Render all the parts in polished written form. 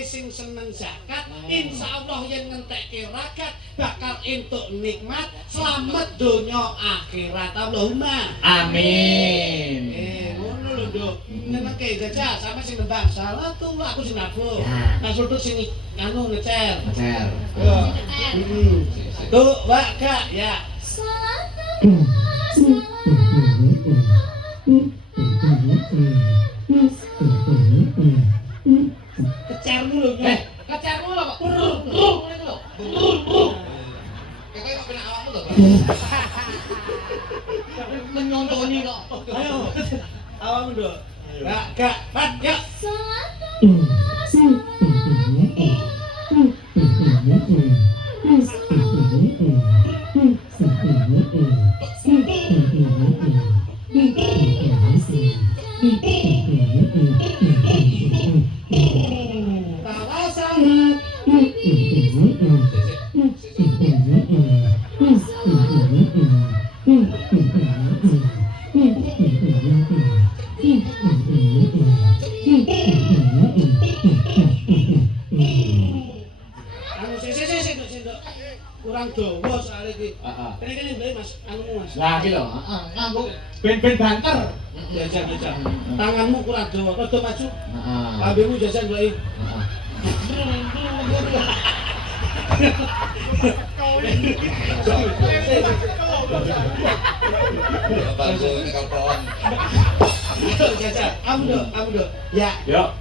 awake sing seneng zakat, insyaallah yen ngentekke rakat bakal entuk nikmat selamat donya akhirat. Allahumma amin. Ngono lho, Nduk. Nyenengke jajal sampe sing nembang salatullah aku sing nabung. Mas Lutut sing anu ngecer. Yo. Tuh, Wak, Kak, ya. Kecermu lho, Kecermu lho kok. Kayak kok kena awakmu lho. Menyontoni kok. Ayo. Awakmu, Nduk. Kak, Pat, yuk. Kurang dawa soalnya iki. Kene bae Mas, anumu Mas. Lah iki lho, nganggo ben banter. Jajan. Tanganmu kurang dawa, rada maju. Heeh. Lambemu jajan wae. Jajan, kamu dong. Ya. Yo.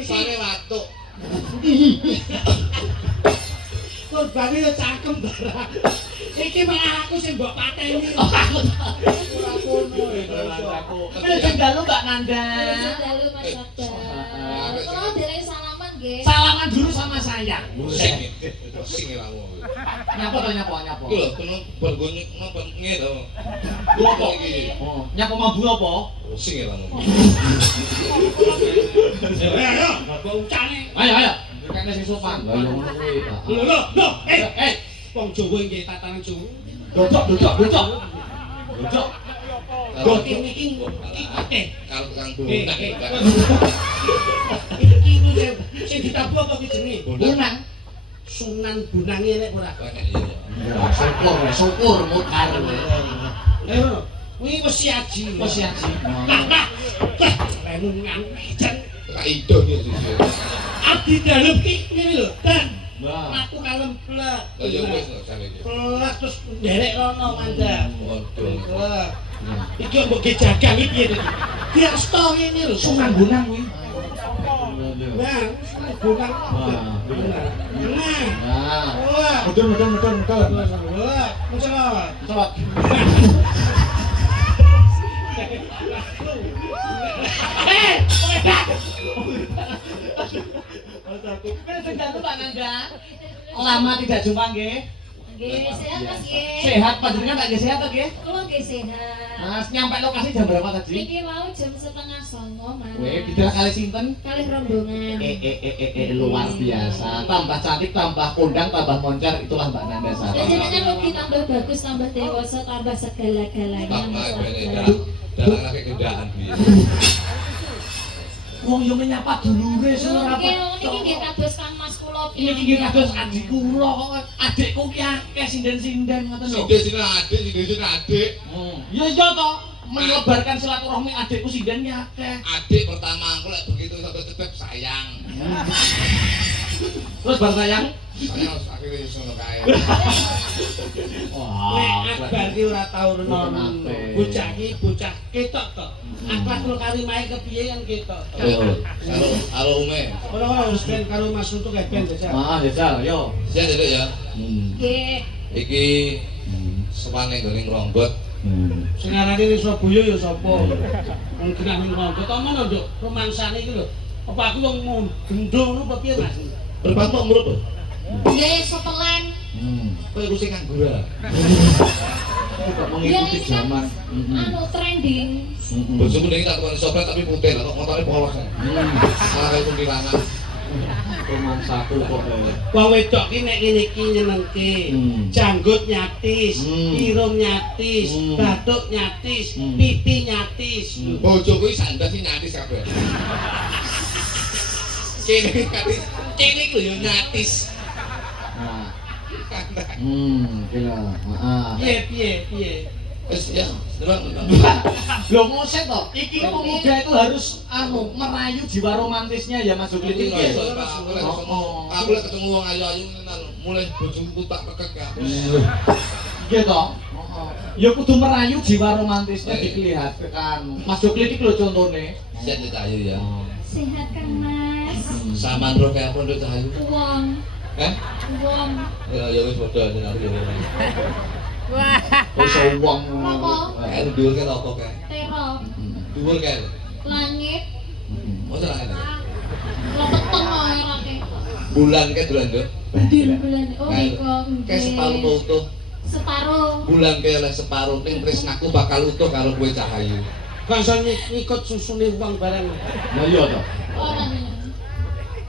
Sare watuk. Korbane yo cangkem barang. Iki malah aku sing mbok pateni. Ora kono aku. Ayo sing dalu Mbak Nanda. Dalu Mas Abdal. Kalau dari salaman nggih. Salaman dulu sama saya. Sing rawo. Nyapa to nyapa. Ku lho kono bergonyo napa ngene to. Ku apa iki? Oh, nyapa mabu apa? Sing rawo. Ayo, bapak ucane. Ayo. Kene sing sopan. Lah yo ngono kuwi, Pak. Lho, wong Jawa nggih tatanan Jawa. Dodok. Gotin iki Kalau kang bunang. iki lho sing ditabuh apa iki jenenge? Bunang. Sunan Bunange nek ora. Syukur mukar. Ayo, kuwi wis siaji. Nah, renungan jan Tak ido iki. abdi dalem iki ngene lho, Dan. Wah. Aku kalem plek. Lah ya wis kok jane iki. Plek terus nderek rono mandap. Waduh. Plek. Iki mbok ge jagang iki piye to? Diasto ngene lho, Sunan Bunang kuwi. Bang, bunang. Wah. Nah. Nah. Wah. Betul. Wah, mencelot. Celot. Lama tidak jumpa nggih. Nggih, sehat Mas nggih. Sehat panjenengan tak nggih sehat to nggih? Kula nggih sehat. Mas nyampe lokasi jam berapa tadi? Iki mau jam 8:30 Mas. Weh, didelok kali sinten? Kalih rombongan. Luar biasa. Tambah cantik, tambah kondang, tambah moncar, itulah Mbak Nanda Sari. Dan jenengan lebih tambah bagus, tambah dewasa, tambah segala-galanya. Bapak Mas bene Abdal. dalang akeh kendaan piye. Wong yo menyapa dulure sing ora Oke, niki nggih kados Kang Mas kula. Ini iki kados adik kula kok adikku ki akeh sinden-sinden ngoten lho. Sing adik. Ya iya to, melebarkan silaturahmi adikku sinden ki akeh. Adik pertama aku lek begitu sampai tetep sayang. Terus bar sayang? Saya harus akhirnya sono kae. Nek akbar ki ora tau renon bocah ki bocah ketok tok. Akbar karo karimae kepiye kan ketok tok. Halo Ume. Ora harus ben karo Mas Untung kae ben jajal. Jajal, yo. Siap Dedek ya. Nggih. Iki sepane ngene ngronggot. Sing arane ning Surabaya ya sapa? Wong genah ning Ronggo to ngono, Nduk. Romansane iki lho. Apa aku wong gendong apa piye, Mas? Berpatok murep. Nggih, setelan. Kowe iku sing nganggur. Kok mengikuti zaman. Anu trending. Bojoku ning tak tukang sopret tapi putih, kok motore polos. Salah kaya kuntilanak. Romansaku kok. Wong wedok ki nek ngene iki nyenengke. Janggut nyatis, irung nyatis, bathuk nyatis, pipi nyatis. Bojoku iki sandas sing nyatis kabeh. Kene ku yo nyatis. Nah. Kira. Piye. Wis ya, terus. Lho ngosek to, iki pemuda itu harus merayu jiwa romantisnya ya Mas Jukli iki. Aku lek ketemu wong ayu-ayu mulai bojoku tak peket kabeh. Nggih to? Ya kudu merayu jiwa romantisnya dikelihatan. Mas Jukli iki lho contone. Siap Cahayu ya. Sehat kan, Mas? Saman ro kaya apa Cahayu? Uang. Uang. Ya wis padha aku ya. Wis wong. Apa? Kayak dhuwur kan apa kae? Terop. Dhuwur kae. Langit. Mosok langit. Lo peteng wae rake. Bulan kae dolan yo. Bulan. Oh, kok. Kayak separuh utuh. Separuh. Bulan kae oleh separuh ning tresnaku bakal utuh karo kowe Cahayu. Gak iso ngikut susune wong barang. Lah iya to. Ora.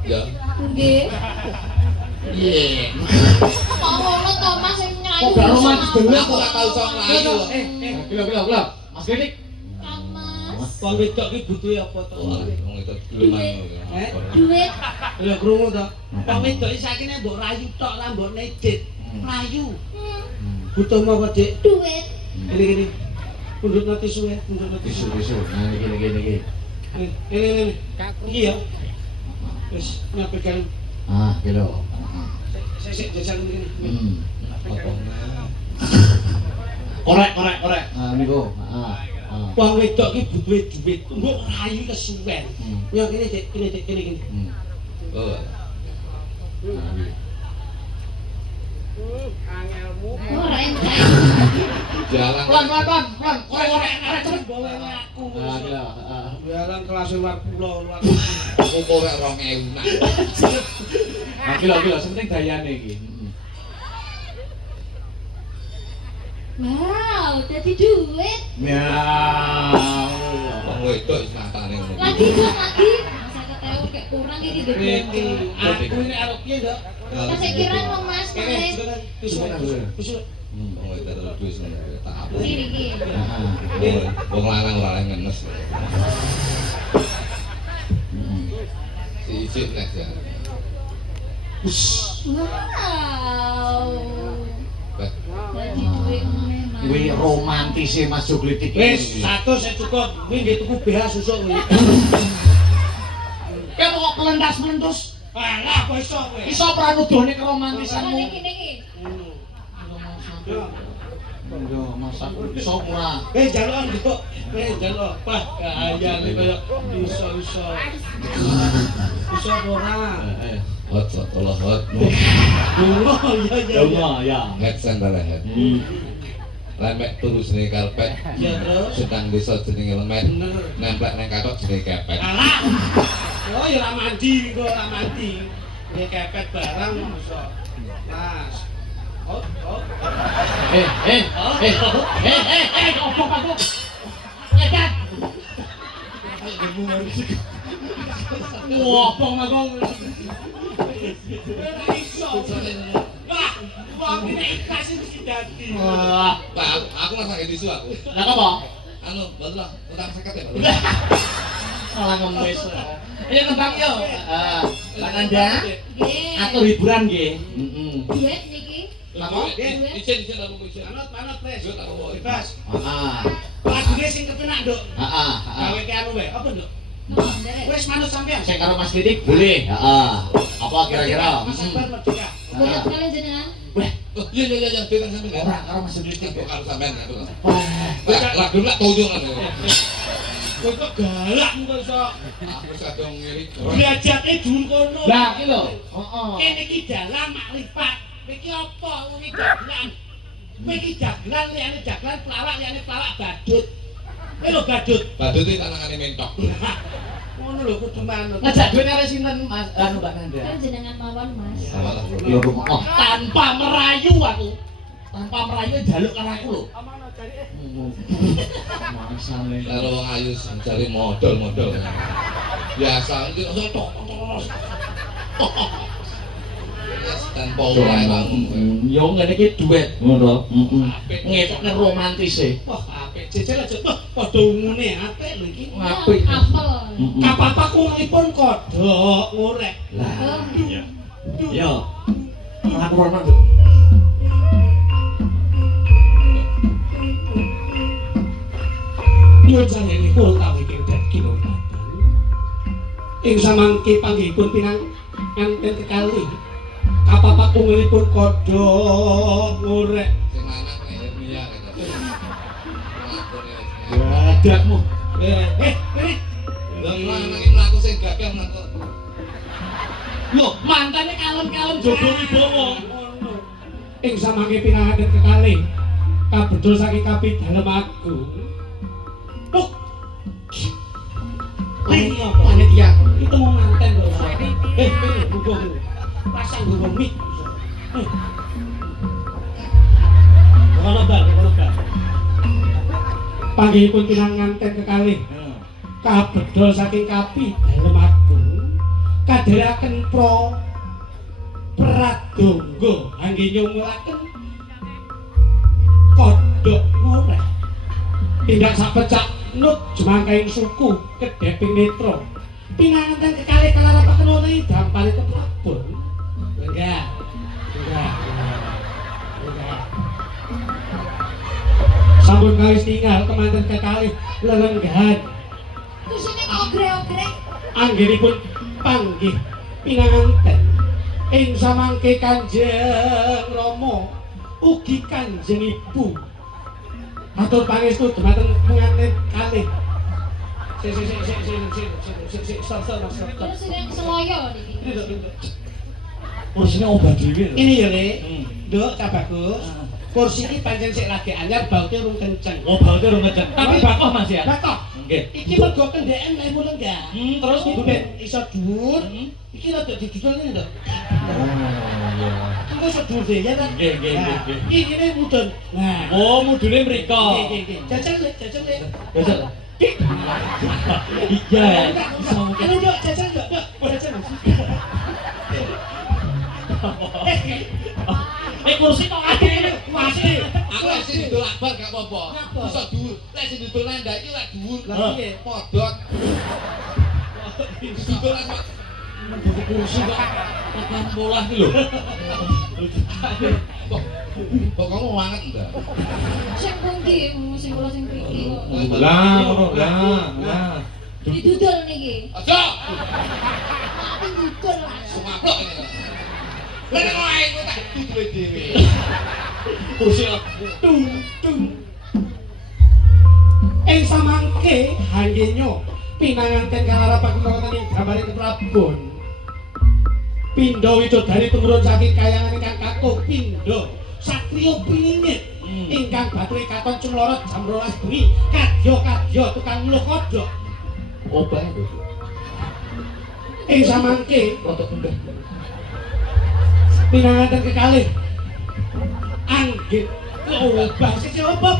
Ya. Nggih. Iya. Kok ngono to Mas sing nyayu. Kok gak romantis dhewe Aku ora tau iso nglayu. Gila. Mas Kritik. Kang Mas. Wong wedok ki butuhe apa to? Wong itu geleman. Duit. Ya krungu to. Wong wedok iki saiki nek mbok rayu tok lah mbok nedit. Rayu. Butuh apa, Dik? Duit. Gini. Pundut nanti suwe, pundut nanti suwe. Isu. Nah gini. Ini. Iki ya. Wis nyapekan. Gitu. Saya jajal ngene. Korek. Niku. Wong wedok ki butuhe duit. Mbok rayu kesuwen. Ya kene Dik, kene. Oh. Angelmu. Ora entek. Jarang. Pelan. Korek cepet bawa aku. Gila. Jalan kelas luar pulau. Aku korek 2000 nak. Gila, penting dayane iki. Wow, dadi duit. Ya. Wong wedok wis matane ngono. Lagi. Masa ketemu kayak kurang iki Iki gede. aku ini arep piye, Dok? Kasih kiran wong Mas Kene, kene. tisu. Wong wedok terus duwe ngono tak apa. Iki. Wong lanang ora ngenes. Si Icit nek ya. Wow. Dadi duit meneh. Kuwi romantise Mas Jukli iki. Wis 100 cukup. Kuwi nggih tuku BH susuk kuwi. Kayak kok pelentas-pelentus. Alah, kok iso kowe? Iso pranudone keromantisanmu. Niki. Yo, masak iso ora. Jalukan, Dok. Jaluk. Wah, gaya nek koyo iso. Iso apa ora? Hot Allah hot. Oh, iya. Ya. Head sandal head. Lemek terus ning karpet. Ya terus. Sedang desa jenenge lemet. Bener. Nemplek nang katok jenenge kepet. Alah. Oh, ya ora mandi kok, ora mandi. Nek kepet barang iso. Mas. Oh. Opo aku? Lekat. Wah, apa ngomong? Ora iso. Wah, wong iki ikhlas iki dadi. Wah, Pak, aku masak tisu aku. lah apa? Anu, betul utang 50 ya, Pak. Malah ngemis. Ayo tembang yo. Pak Nanda, Nggih. atur hiburan nggih. Duit niki. Napa? Izin aku izin. Manut, Pres. Duit aku bawa. Bebas. Heeh. Lagune sing kepenak, Nduk. Heeh. Gawe ke anu wae. Apa, Nduk? Oh, derek. Wis manut sampean. Sing karo Mas Titik boleh. Heeh. Apa kira-kira? Mas Akbar merdeka. Boleh kalian jenengan? Weh, Oh, iya, beda sampean ya. ora karo Mas Titik. Kok karo sampean aku. Wah, Lah dulu lah toyo kan. Kowe kok galak kok iso. Aku sadong ngiri. Derajate dhuwur kono. lah iki lho. Heeh. Kene iki dalam makrifat. Iki apa wong iki dagelan? Kowe iki dagelan liyane dagelan pelawak badut. Kowe lho badut. Badut iki tanangane mentok. Ngono lho kudu manut. Ngajak duwe arek sinten Mas anu Mbak Nanda? Kalian jenengan mawon, Mas. Ya rumah tanpa merayu aku. Tanpa merayu jaluk karo aku lho. Amono jari Masane. Karo wong ayu cari modal. Biasa iki langsung tok. Yes, tanpa ora kamu. Yo ngene iki duet ngono. Heeh. Ngetokne romantis e. Wah, apik. Jejel aja wah padha umune apik lho iki. Apik. Apel. Kapapa kulipun kodhok ngorek. Lah, iya. yo. Aku ora nang. Nyuwun sanjane kula kawit ing dadi badan. Ing samangke panggihipun pinang nganten kekalih. Kapapa kulipun kodhok ngorek. Sing lanang nek Hermia kan. Gadakmu. Ini. Lah lanang iki mlaku sing gagah mlaku. Lho, mantane kalem-kalem jogo wibawa. Ngono. Ing samangke pinanganten kekalih kabedol saking kapi dalem aku. Tuk. Ini apa? Panitia. Itu mau manten kok. Ini buku. Pasang buku mic. Kono bal. Panggihipun pinanganten kekalih kabedol saking kapi dalem aku. Kadhiraken pradonga angge nyumulaken kodhok ngorek. Tindak sapecak nut jemangkaing suku kedheping netra. Pinanganten kekalih kelarapaken wonten dampare keprabon. Enggak. Sampun kawis tinggal kemanten kekalih lelenggahan. Kusine ogre-ogre. Anggenipun panggih pinanganten ing samangke Kanjeng Rama ugi Kanjeng Ibu matur pangestu dumateng pengantin kalih. Stop. Terus ini seloyo niki. Kursine obat dhewe lho. Ini ya, Le. Nduk, Cak Bagus. Kursi ini pancen sik lagi anyar baute rung kenceng. Oh, baute rung kenceng. Tapi bakoh Mas ya. Bakoh. Nggih. Iki mergo kendekan kae mulen enggak? Terus Iku ben iso dhuwur. Iki rada didudul ngene to. Engko iso dhuwur deh ya ta? Nggih. Iki ne mudun. Nah. Oh, mudune mriko. Nggih. Jajal. Jajal. Iya. Iya. Anu Dok, jajal Dok. Jajal. Kursi kok ade masih. Aku lek sing didol akbar gak apa-apa. Ngapa? Iso dhuwur. Lek sing didol landak iki lek dhuwur. Lah piye? Podot. Didol akbar. Buku kursi kok tekan bolah iki lho. Kok kamu wanget enggak? Sing pundi, sing kula sing mriki kok. Lah. Didudul niki. Aja. Didudul lah. Sumaplok ini. Lek kok ae kowe tak dudul dhewe. Kursi Tung. Ing samangke hanggenyo pinanganten kalarapaken wonten ing gambare keprabon. Pindha widodari tumurun saking kayangan ingkang kakung pindha satriya piningit ingkang batuhe katon cemlorot jam 12 bengi kadya tukang mluh kodhok. obat lho. Ing samangke Rotok enggak. pinanganten kekalih anggit obah sing obah.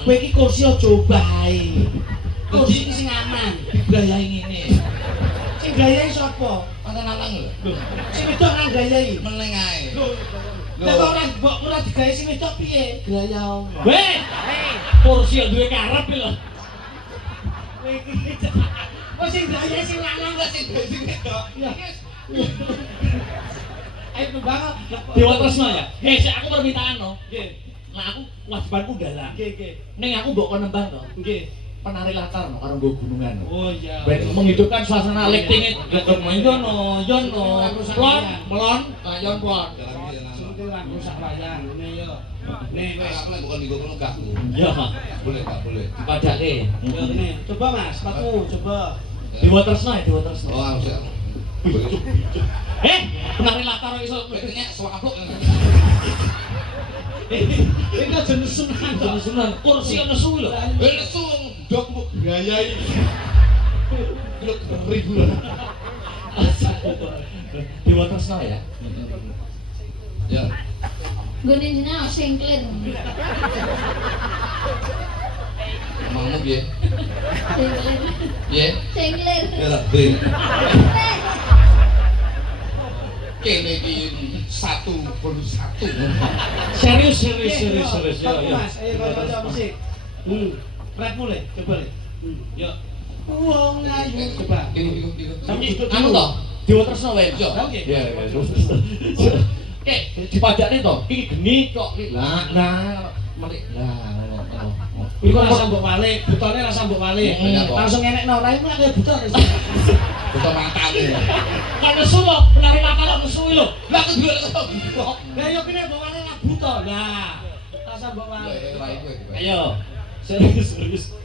Kowe iki kursi aja obah ae. Kursi iki sing aman. Digayahi ngene. Sing gayahi sapa? Panten lanang lho. Sing wedok nang gayahi. Meneng ae. Lah kok ora digayahi sing wedok piye? Gaya Allah. Weh, kursi yo duwe karep lho. Kowe iki kok sing gayahi sing lanang kok sing gayahi sing wedok. Ayo mbang. Dewa Tresna ya. Sik aku permintaan no. Nggih. Nah aku wajibanku dalah. Nggih. Ning aku mbok kon nembang to. Nggih. penari latar no karo nggo gunungan. Oh iya. Ben menghidupkan suasana lifting gedung yono, plon, melon, yon plon. Jalan iki jalan. Suntilan rusak layang. Nih yo. Nih wes. Aku bukan di gua enggak. Iya, Boleh enggak boleh. dipadake. Yo nih. Coba Mas, sepatu coba. Diwatersno ya, diwatersno. Oh, harus ya. Penari latar iso Kayaknya suaraku. Ini jenis sunan. sunan kursi ana suwi lho. Lesu dok mbok gayai. Blok ribu lah. Diwatersno ya. Ya. Gue jenengan sengklir. Emangmu piye? Sengklir. Piye? Sengklir. Ya lah, Dri. Kene iki 1+1. Serius Oke, ya. Satu Mas, ayo baca musik. Rap mulai, coba deh. Yuk. Wong ayu coba. Sampai itu Anu to, diwatersno wae. Yo. Oke. Ya. Oke, dipadakne to. Iki geni kok. Lah, mari. Lah. Iku rasa mbok walik, butone rasa mbok walik. Iya, kok. Langsung enekno, ra iku kaya buton. Betul matamu. Kan nesu to, penari latar kok nesu lho. Lah aku dulu. Lah yo kene mbok walik ra buton. Nah, rasa mbok walik. Ya, ya, ya, ya. Ayo. Serius.